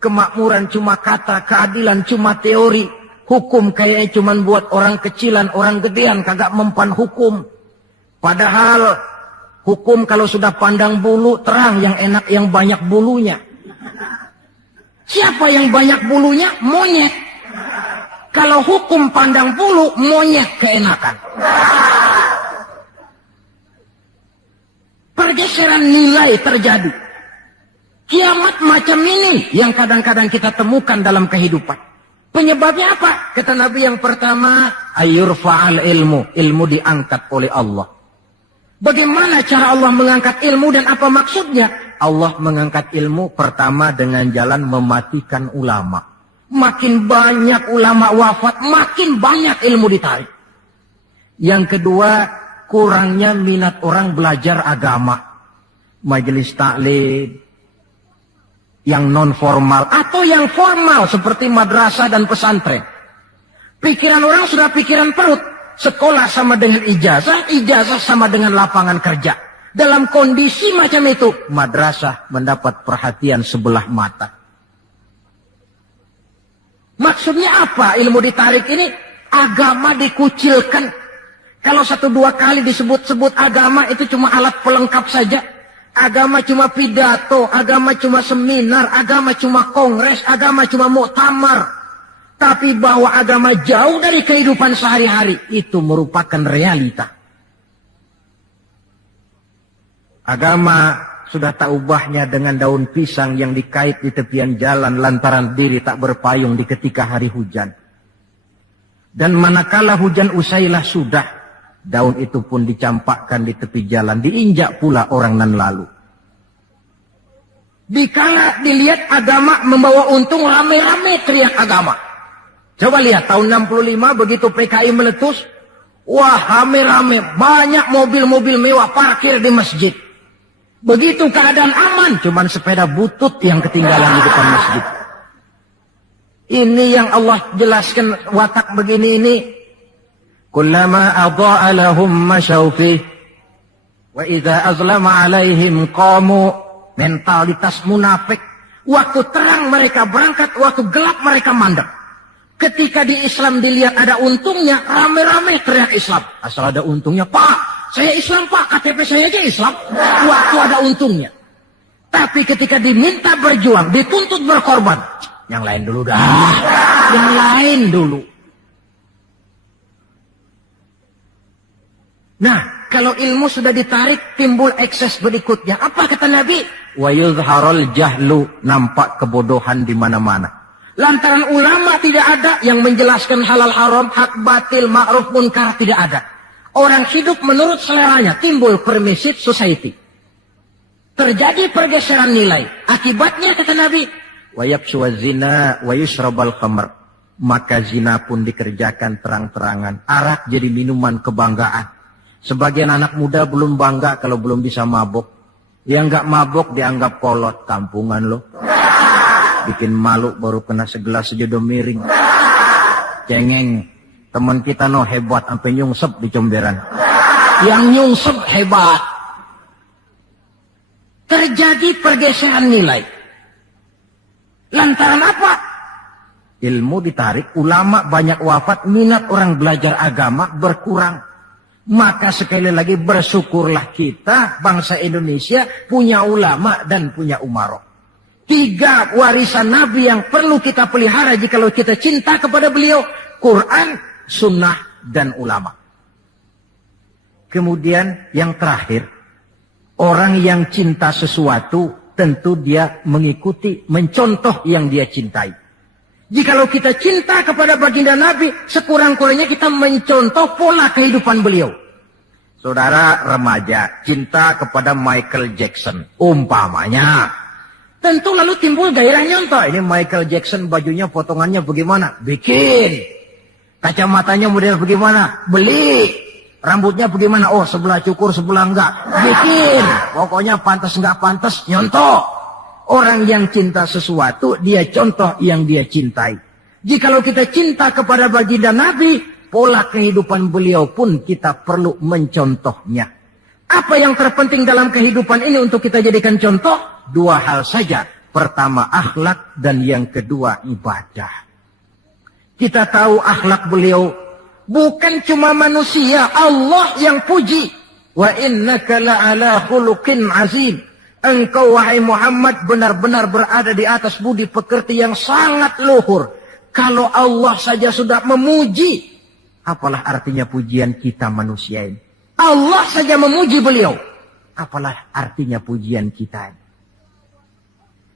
Kemakmuran cuma kata, keadilan cuma teori. Hukum kayaknya cuma buat orang kecilan, orang gedean, kagak mempan hukum. Padahal hukum kalau sudah pandang bulu, terang yang enak yang banyak bulunya. Siapa yang banyak bulunya? Monyet. Kalau Kalau hukum pandang bulu, monyet keenakan. Pergeseran nilai terjadi. Kiamat macam ini yang kadang-kadang kita temukan dalam kehidupan. Penyebabnya apa? Kata Nabi yang pertama, ayurfa'al ilmu. Ilmu diangkat oleh Allah. Bagaimana cara Allah mengangkat ilmu dan apa maksudnya? Allah mengangkat ilmu pertama dengan jalan mematikan ulama. Makin banyak ulama wafat, makin banyak ilmu ditarik. Yang kedua, kurangnya minat orang belajar agama. Majelis taklim yang non formal atau yang formal seperti madrasah dan pesantren. Pikiran orang sudah pikiran perut. Sekolah sama dengan ijazah, ijazah sama dengan lapangan kerja. Dalam kondisi macam itu, madrasah mendapat perhatian sebelah mata. Maksudnya apa ilmu ditarik ini? Agama dikucilkan. Kalau 1-2 kali disebut-sebut agama itu cuma alat pelengkap saja. Agama cuma pidato, agama cuma seminar, agama cuma kongres, agama cuma muktamar. Tapi bahwa agama jauh dari kehidupan sehari-hari, itu merupakan realita. Agama sudah tak ubahnya dengan daun pisang yang dikait di tepian jalan lantaran diri tak berpayung di ketika hari hujan. Dan manakala hujan usailah sudah, daun itu pun dicampakkan di tepi jalan, diinjak pula orang nan lalu. Dikala dilihat agama membawa untung, rame-rame teriak agama. Coba lihat tahun 65 begitu PKI meletus, wah rame-rame, banyak mobil-mobil mewah parkir di masjid. Begitu keadaan aman, cuman sepeda butut yang ketinggalan di depan masjid. Ini yang Allah jelaskan watak begini ini. Kullama adha'a lahum masyaw fih wa idza azlama alaihim qamu. Mentalitas munafik. Waktu terang mereka berangkat, waktu gelap mereka mandek. Ketika di Islam dilihat ada untungnya, rame-rame teriak Islam. Asal ada untungnya, Pak, saya Islam Pak, KTP saya aja Islam. Waktu ada untungnya. Tapi ketika diminta berjuang, dituntut berkorban, yang lain dulu dah. Yang lain dulu. Nah, kalau ilmu sudah ditarik, timbul ekses berikutnya. Apa kata Nabi? Wa yuzharul jahlu, nampak kebodohan di mana-mana. Lantaran ulama tidak ada yang menjelaskan halal haram, hak batil, ma'ruf munkar, tidak ada. Orang hidup menurut seleranya, timbul permissive society. Terjadi pergeseran nilai. Akibatnya kata Nabi, wa yabshu zina wa yushrabal khamr. Maka zina pun dikerjakan terang-terangan. Arak jadi minuman kebanggaan. Sebagian anak muda belum bangga kalau belum bisa mabok. Yang enggak mabok dianggap kolot, kampungan loh. Bikin malu baru kena segelas sejodoh miring. Cengeng. Teman kita no hebat sampai nyungsep di comberan. Yang nyungsep hebat. Terjadi pergeseran nilai. Lantaran apa? Ilmu ditarik, ulama banyak wafat, minat orang belajar agama berkurang. Maka sekali lagi bersyukurlah kita bangsa Indonesia punya ulama dan punya umarok. 3 warisan Nabi yang perlu kita pelihara jikalau kita cinta kepada beliau. Quran, sunnah, dan ulama. Kemudian yang terakhir, orang yang cinta sesuatu tentu dia mengikuti, mencontoh yang dia cintai. Jikalau kita cinta kepada baginda Nabi, sekurang-kurangnya kita mencontoh pola kehidupan beliau. Saudara remaja cinta kepada Michael Jackson, umpamanya. Tentu lalu timbul gairah nyontoh. Ini Michael Jackson bajunya potongannya bagaimana? Bikin. Kacamatanya model bagaimana? Beli. Rambutnya bagaimana? Oh sebelah cukur sebelah enggak. Bikin. Pokoknya pantas enggak pantas nyontoh. Orang yang cinta sesuatu dia contoh yang dia cintai. Jikalau kita cinta kepada baginda Nabi, pola kehidupan beliau pun kita perlu mencontohnya. Apa yang terpenting dalam kehidupan ini untuk kita jadikan contoh? 2 hal saja. Pertama akhlak dan yang kedua ibadah. Kita tahu akhlak beliau bukan cuma manusia, Allah yang puji. Wa innaka la'ala khuluqin azim. Engkau wahai Muhammad benar-benar berada di atas budi pekerti yang sangat luhur. Kalau Allah saja sudah memuji, apalah artinya pujian kita manusia ini? Allah saja memuji beliau, apalah artinya pujian kita ini?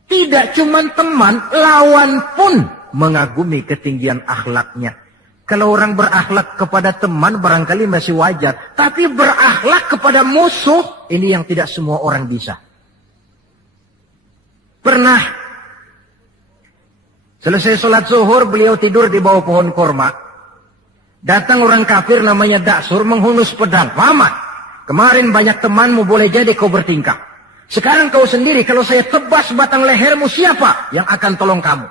Tidak cuma teman, lawan pun mengagumi ketinggian akhlaknya. Kalau orang berakhlak kepada teman barangkali masih wajar. Tapi berakhlak kepada musuh, ini yang tidak semua orang bisa. Pernah selesai sholat zuhur, beliau tidur di bawah pohon korma. Datang orang kafir namanya Daksur menghunus pedang. Muhammad, kemarin banyak temanmu, boleh jadi kau bertingkah. Sekarang kau sendiri, kalau saya tebas batang lehermu, siapa yang akan tolong kamu?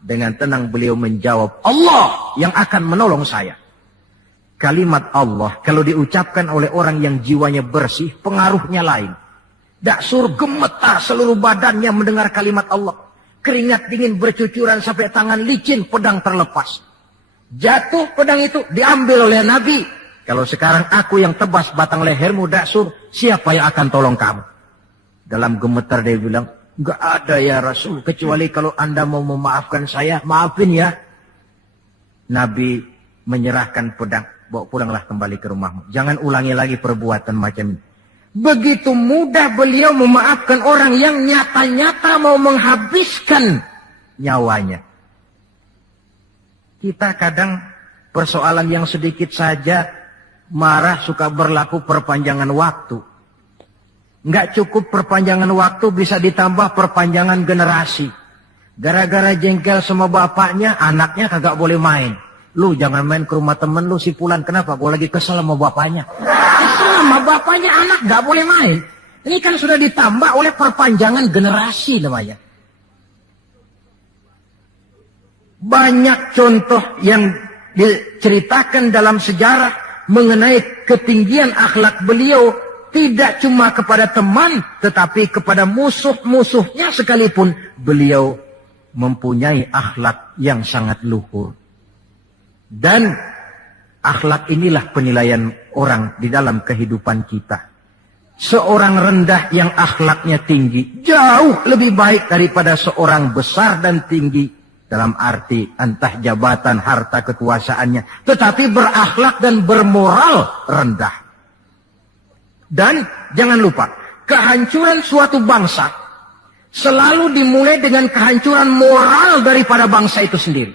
Dengan tenang beliau menjawab, Allah yang akan menolong saya. Kalimat Allah, kalau diucapkan oleh orang yang jiwanya bersih, pengaruhnya lain. Daksur gemetar seluruh badannya mendengar kalimat Allah. Keringat dingin bercucuran sampai tangan licin, pedang terlepas. Jatuh pedang itu, diambil oleh Nabi. Kalau sekarang aku yang tebas batang lehermu, Daksur, siapa yang akan tolong kamu? Dalam gemetar dia bilang, enggak ada ya Rasul, kecuali kalau Anda mau memaafkan saya, maafin ya. Nabi menyerahkan pedang, bawa pulanglah kembali ke rumahmu. Jangan ulangi lagi perbuatan macam ini. Begitu mudah beliau memaafkan orang yang nyata-nyata mau menghabiskan nyawanya. Kita kadang persoalan yang sedikit saja marah suka berlaku perpanjangan waktu. Nggak cukup perpanjangan waktu, bisa ditambah perpanjangan generasi. Gara-gara jengkel sama bapaknya, anaknya kagak boleh main. Lu jangan main ke rumah temen lu si Fulan. Kenapa? Gue lagi kesel sama bapaknya. Kesel sama bapaknya, anak nggak boleh main. Ini kan sudah ditambah oleh perpanjangan generasi namanya. Banyak contoh yang diceritakan dalam sejarah mengenai ketinggian akhlak beliau. Tidak cuma kepada teman, tetapi kepada musuh-musuhnya sekalipun. Beliau mempunyai akhlak yang sangat luhur. Dan akhlak inilah penilaian orang di dalam kehidupan kita. Seorang rendah yang akhlaknya tinggi, jauh lebih baik daripada seorang besar dan tinggi. Dalam arti entah jabatan, harta, kekuasaannya. Tetapi berakhlak dan bermoral rendah. Dan jangan lupa, kehancuran suatu bangsa selalu dimulai dengan kehancuran moral daripada bangsa itu sendiri.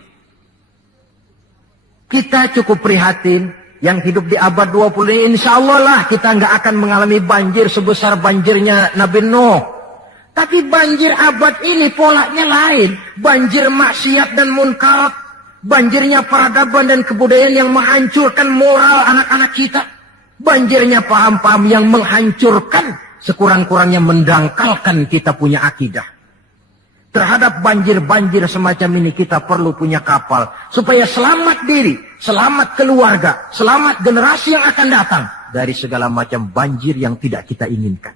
Kita cukup prihatin yang hidup di abad 20 ini, insya Allah lah kita nggak akan mengalami banjir sebesar banjirnya Nabi Nuh. Tapi banjir abad ini polanya lain. Banjir maksiat dan munkar, banjirnya peradaban dan kebudayaan yang menghancurkan moral anak-anak kita. Banjirnya paham-paham yang menghancurkan, sekurang-kurangnya mendangkalkan kita punya akidah. Terhadap banjir-banjir semacam ini kita perlu punya kapal. Supaya selamat diri, selamat keluarga, selamat generasi yang akan datang. Dari segala macam banjir yang tidak kita inginkan.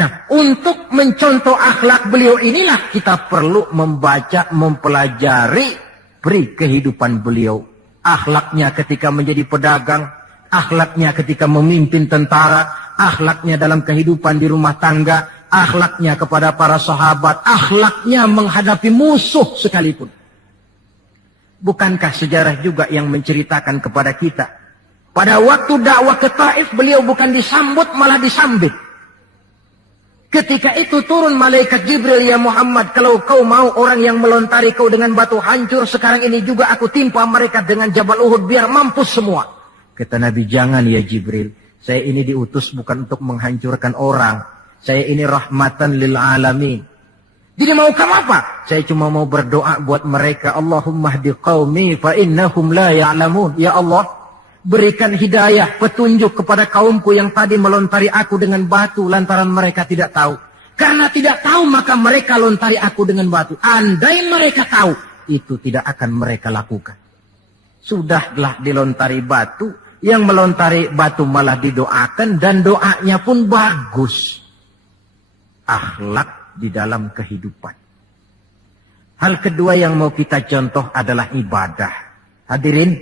Nah, untuk mencontoh akhlak beliau inilah kita perlu membaca, mempelajari peri kehidupan beliau. Akhlaknya ketika menjadi pedagang, akhlaknya ketika memimpin tentara, akhlaknya dalam kehidupan di rumah tangga, akhlaknya kepada para sahabat, akhlaknya menghadapi musuh sekalipun. Bukankah sejarah juga yang menceritakan kepada kita? Pada waktu dakwah ke Taif, beliau bukan disambut, malah disambit. Ketika itu turun malaikat Jibril, ya Muhammad, kalau kau mau orang yang melontari kau dengan batu hancur, sekarang ini juga aku timpa mereka dengan Jabal Uhud biar mampus semua. Kata Nabi, jangan ya Jibril. Saya ini diutus bukan untuk menghancurkan orang. Saya ini rahmatan lil alamin. Jadi mau kamu apa? Saya cuma mau berdoa buat mereka. Allahumma hdi qaumi fa innahum la ya'lamun. Ya Allah, berikan hidayah, petunjuk kepada kaumku yang tadi melontari aku dengan batu lantaran mereka tidak tahu. Karena tidak tahu maka mereka lontari aku dengan batu. Andai mereka tahu, itu tidak akan mereka lakukan. Sudahlah dilontari batu. Yang melontari batu malah didoakan dan doanya pun bagus. Akhlak di dalam kehidupan. Hal kedua yang mau kita contoh adalah ibadah. Hadirin,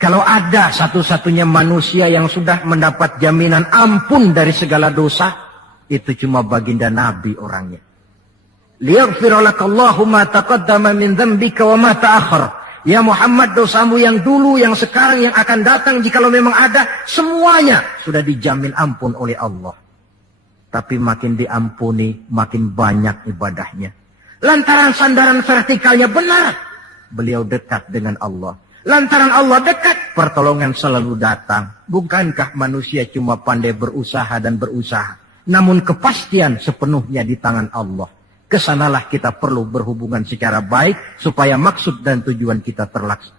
kalau ada satu-satunya manusia yang sudah mendapat jaminan ampun dari segala dosa, itu cuma baginda Nabi orangnya. liyaghfira lakallahu ma taqaddama min dzambika wa ma ta'akhkhar. Ya Muhammad, dosamu yang dulu, yang sekarang, yang akan datang, jikalau memang ada, semuanya sudah dijamin ampun oleh Allah. Tapi makin diampuni, makin banyak ibadahnya. Lantaran sandaran vertikalnya benar, beliau dekat dengan Allah. Lantaran Allah dekat, pertolongan selalu datang. Bukankah manusia cuma pandai berusaha dan berusaha, namun kepastian sepenuhnya di tangan Allah. Kesanalah kita perlu berhubungan secara baik supaya maksud dan tujuan kita terlaksana.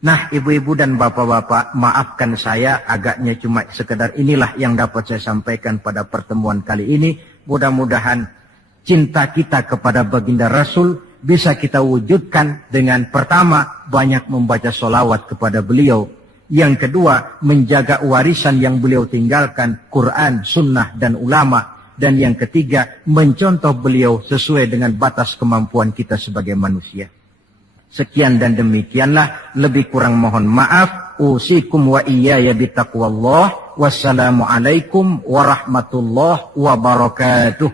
Nah, ibu-ibu dan bapak-bapak, maafkan saya agaknya cuma sekedar inilah yang dapat saya sampaikan pada pertemuan kali ini. Mudah-mudahan cinta kita kepada baginda Rasul bisa kita wujudkan dengan pertama, banyak membaca sholawat kepada beliau. Yang kedua, menjaga warisan yang beliau tinggalkan, Quran, Sunnah, dan ulama. Dan yang ketiga, mencontoh beliau sesuai dengan batas kemampuan kita sebagai manusia. Sekian dan demikianlah, lebih kurang mohon maaf. Usikum wa iyaya bitaqwallah. Wassalamualaikum warahmatullahi wabarakatuh.